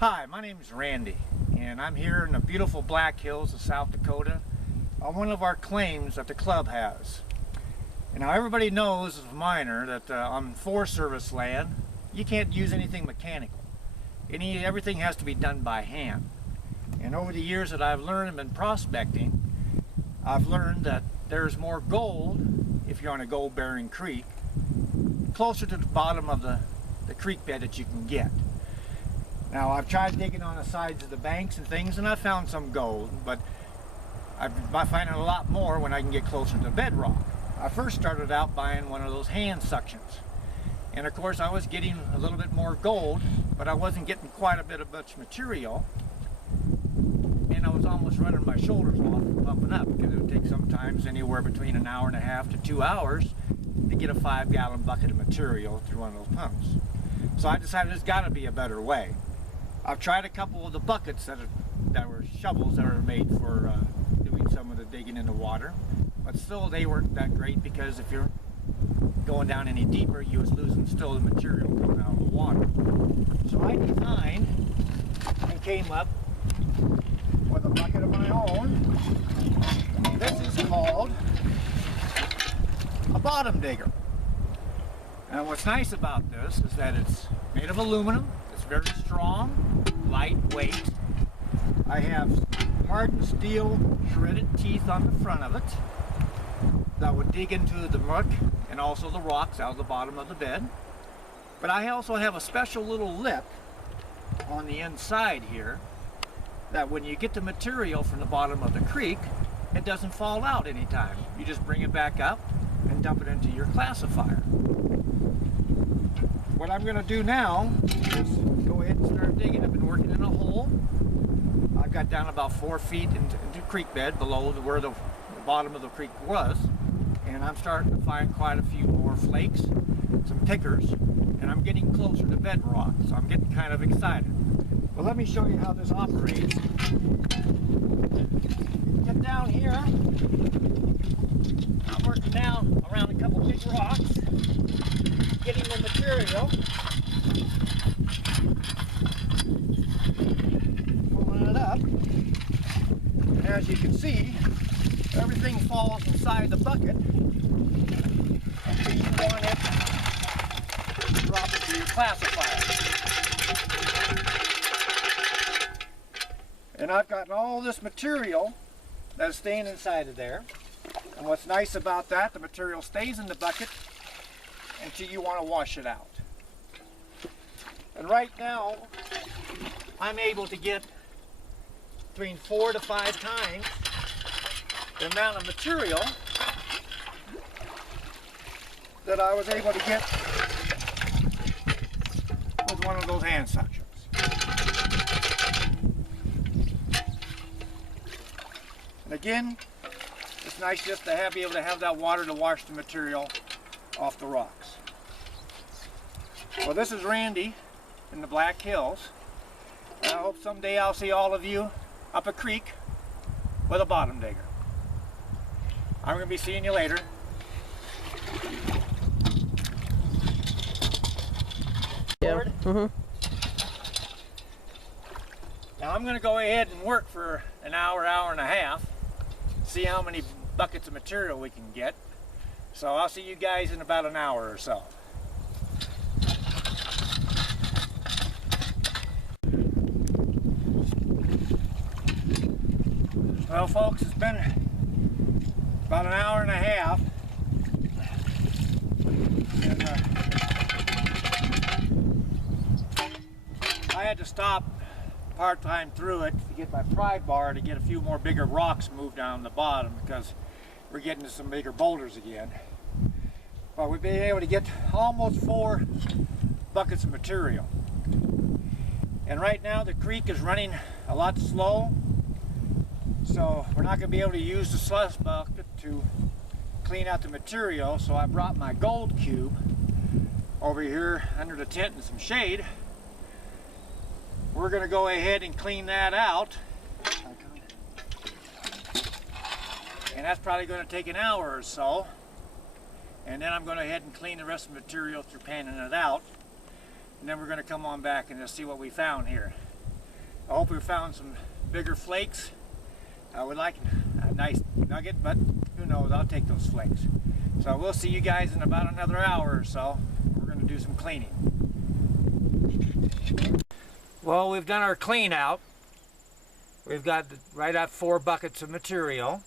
Hi, my name is Randy, and I'm here in the beautiful Black Hills of South Dakota on one of our claims that the club has. And now everybody knows as a miner that on Forest Service land, you can't use anything mechanical. Everything has to be done by hand. And over the years that I've learned and been prospecting, I've learned that there's more gold, if you're on a gold-bearing creek, closer to the bottom of the creek bed that you can get. Now, I've tried digging on the sides of the banks and things, and I've found some gold, but I'm finding a lot more when I can get closer to bedrock. I first started out buying one of those hand suctions, and of course I was getting a little bit more gold, but I wasn't getting quite a bit of much material, and I was almost running my shoulders off and pumping up, because it would take sometimes anywhere between an hour and a half to 2 hours to get a 5-gallon bucket of material through one of those pumps. So I decided there's got to be a better way. I've tried a couple of the buckets that were shovels that are made for doing some of the digging in the water, but still they weren't that great, because if you're going down any deeper, you was losing still the material coming out of the water. So I designed and came up with a bucket of my own. This is called a bottom digger. And what's nice about this is that it's made of aluminum. It's very strong, lightweight. I have hardened steel shredded teeth on the front of it that would dig into the muck and also the rocks out of the bottom of the bed. But I also have a special little lip on the inside here that when you get the material from the bottom of the creek, it doesn't fall out anytime. You just bring it back up and dump it into your classifier. What I'm going to do now is go ahead and start digging. I've been working in a hole. I've got down about 4 feet into the creek bed below where the bottom of the creek was, and I'm starting to find quite a few more flakes, some tickers, and I'm getting closer to bedrock, so I'm getting kind of excited. Well, let me show you how this operates. Get down here. I'm working down around a couple big rocks, getting the material, pulling it up, and as you can see, everything falls inside the bucket until you want it to drop into your classifier. And I've gotten all this material that's staying inside of there, and what's nice about that, the material stays in the bucket until you want to wash it out. And right now, I'm able to get between 4 to 5 times the amount of material that I was able to get with one of those hand suctions. And again, it's nice just to be able to have that water to wash the material off the rocks. Well, this is Randy in the Black Hills. And I hope someday I'll see all of you up a creek with a bottom digger. I'm going to be seeing you later. Yeah. Now I'm going to go ahead and work for an hour, hour and a half, see how many buckets of material we can get. So I'll see you guys in about an hour or so. Well, folks, it's been about an hour and a half, and I had to stop part-time through it to get my pry bar to get a few more bigger rocks moved down the bottom, because we're getting to some bigger boulders again. But we've been able to get almost 4 buckets of material. And right now the creek is running a lot slow, so we're not going to be able to use the slush bucket to clean out the material. So I brought my gold cube over here under the tent in some shade. We're going to go ahead and clean that out, and that's probably going to take an hour or so. And then I'm going to head and clean the rest of the material through panning it out, and then we're going to come on back and just see what we found here. I hope we found some bigger flakes. I would like a nice nugget, but who knows, I'll take those flakes. So we'll see you guys in about another hour or so. We're going to do some cleaning. Well, we've done our clean out. We've got right at 4 buckets of material.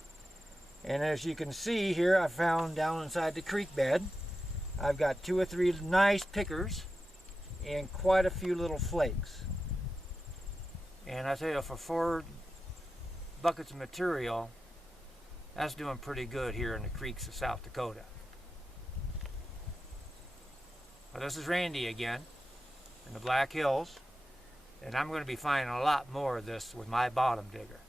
And as you can see here, I found down inside the creek bed, I've got 2 or 3 nice pickers and quite a few little flakes. And I tell you, for 4 buckets of material, that's doing pretty good here in the creeks of South Dakota. Well, this is Randy again in the Black Hills, and I'm going to be finding a lot more of this with my bottom digger.